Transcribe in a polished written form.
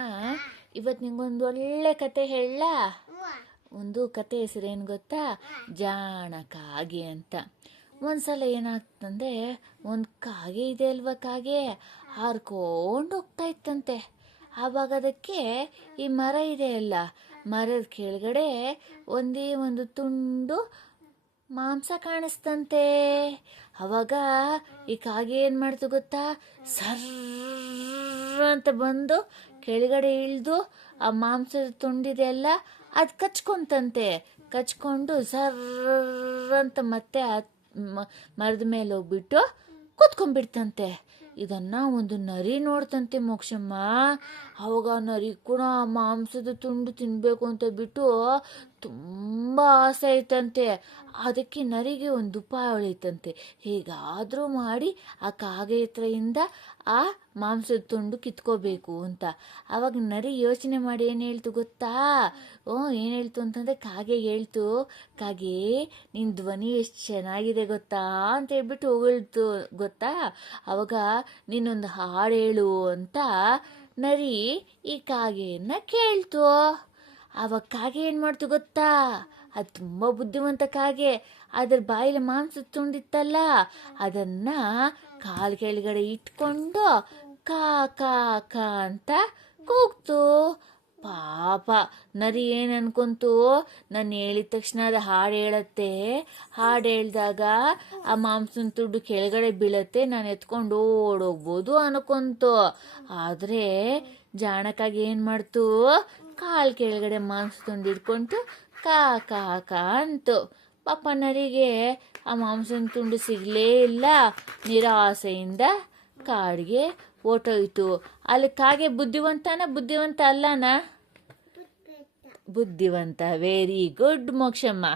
ಆ, ಇವತ್ತು ನಿಂಗೊಂದು ಒಳ್ಳೆ ಕತೆ ಹೇಳ. ಒಂದು ಕತೆ ಹೆಸರೇನು ಗೊತ್ತಾ? ಜಾಣ ಕಾಗೆ ಅಂತ. ಒಂದ್ಸಲ ಏನಾಗ್ತಂದ್ರೆ, ಒಂದು ಕಾಗೆ ಇದೆ ಅಲ್ವಾ, ಕಾಗೆ ಹಾರ್ಕೊಂಡು ಹೋಗ್ತಾ ಇತ್ತಂತೆ. ಆವಾಗ ಅದಕ್ಕೆ ಈ ಮರ ಇದೆ ಅಲ್ಲ, ಮರದ ಕೆಳಗಡೆ ಒಂದೇ ಒಂದು ತುಂಡು ಮಾಂಸ ಕಾಣಿಸ್ತಂತೆ. ಅವಾಗ ಈ ಕಾಗೆ ಏನ್ ಮಾಡ್ತು ಗೊತ್ತಾ? ಸರ್ರ ಅಂತ ಬಂದು ಕೆಳಗಡೆ ಇಳಿದು ಆ ಮಾಂಸದ ತುಂಡಿದೆ ಅಲ್ಲ, ಅದು ಕಚ್ಕೊಂತಂತೆ. ಕಚ್ಕೊಂಡು ಸರ್ರ ಅಂತ ಮತ್ತೆ ಮರದ ಮೇಲೆ ಹೋಗ್ಬಿಟ್ಟು ಕೂತ್ಕೊಂಡ್ಬಿಡ್ತಂತೆ. ಇದನ್ನ ಒಂದು ನರಿ ನೋಡ್ತಂತೆ ಮೋಕ್ಷಮ್ಮ. ಅವಾಗ ನರಿ ಕೂಡ ಆ ಮಾಂಸದ ತುಂಡು ತಿನ್ಬೇಕು ಅಂತ ಬಿಟ್ಟು ತುಂಬ ಆಸೆ ಆಯ್ತಂತೆ. ಅದಕ್ಕೆ ನರಿಗೆ ಒಂದು ಉಪಾಯ ಹೊಳಿತಂತೆ. ಹೇಗಾದರೂ ಮಾಡಿ ಆ ಕಾಗೆ ಹತ್ರದಿಂದ ಆ ಮಾಂಸದ ತುಂಡು ಕಿತ್ಕೋಬೇಕು ಅಂತ. ಅವಾಗ ನರಿ ಯೋಚನೆ ಮಾಡಿ ಏನು ಹೇಳ್ತು ಗೊತ್ತಾ? ಏನು ಹೇಳ್ತು ಅಂತಂದರೆ, ಕಾಗೆ ಹೇಳ್ತು, ಕಾಗೆ ನಿನ್ನ ಧ್ವನಿ ಎಷ್ಟು ಚೆನ್ನಾಗಿದೆ ಗೊತ್ತಾ ಅಂತ ಹೇಳ್ಬಿಟ್ಟು ಹೊಗಳ್ತು ಗೊತ್ತಾ. ಅವಾಗ ನೀನೊಂದು ಹಾಡು ಹೇಳು ಅಂತ ನರಿ ಈ ಕಾಗೆಯನ್ನ ಕೇಳ್ತು. ಆವಾಗ ಕಾಗೆ ಏನು ಮಾಡ್ತು ಗೊತ್ತಾ? ಅದು ತುಂಬ ಬುದ್ಧಿವಂತ ಕಾಗೆ. ಅದ್ರ ಬಾಯಿಲಿ ಮಾಂಸದ ತುಂಡಿತ್ತಲ್ಲ, ಅದನ್ನ ಕಾಲು ಕೆಳಗಡೆ ಇಟ್ಕೊಂಡು ಕಾ ಕಾ ಕಾ ಅಂತ ಕೂಗ್ತು. ಪಾಪ ನರಿ ಏನು ಅನ್ಕೊಂತು, ನಾನು ಹೇಳಿದ ತಕ್ಷಣ ಅದು ಹಾಡು ಹೇಳತ್ತೆ, ಹಾಡು ಹೇಳ್ದಾಗ ಆ ಮಾಂಸದ ತುಂಡು ಕೆಳಗಡೆ ಬೀಳತ್ತೆ, ನಾನು ಎತ್ಕೊಂಡು ಓಡೋಗ್ಬೋದು ಅನ್ಕೊಂತು. ಆದರೆ ಜಾಣಕ್ಕಾಗಿ ಏನು ಮಾಡ್ತು? ಕಾಲು ಕೆಳಗಡೆ ಮಾಂಸ ತುಂಡು ಹಿಡ್ಕೊಂಡು ಕಾ ಕಾ ಕಾ ಅಂತು. ಪಾಪ ನರಿಗೆ ಆ ಮಾಂಸದ ತುಂಡು ಸಿಗಲೇ ಇಲ್ಲ. ನಿರಾಸೆಯಿಂದ ಕಾಡಿಗೆ ಓಟೋಯ್ತು. ಅಲ್ಲಿ ಕಾಗೆ ಬುದ್ಧಿವಂತ ಅಲ್ಲನಾ? ಬುದ್ಧಿವಂತ. Very good ಮೋಕ್ಷಮ್ಮ.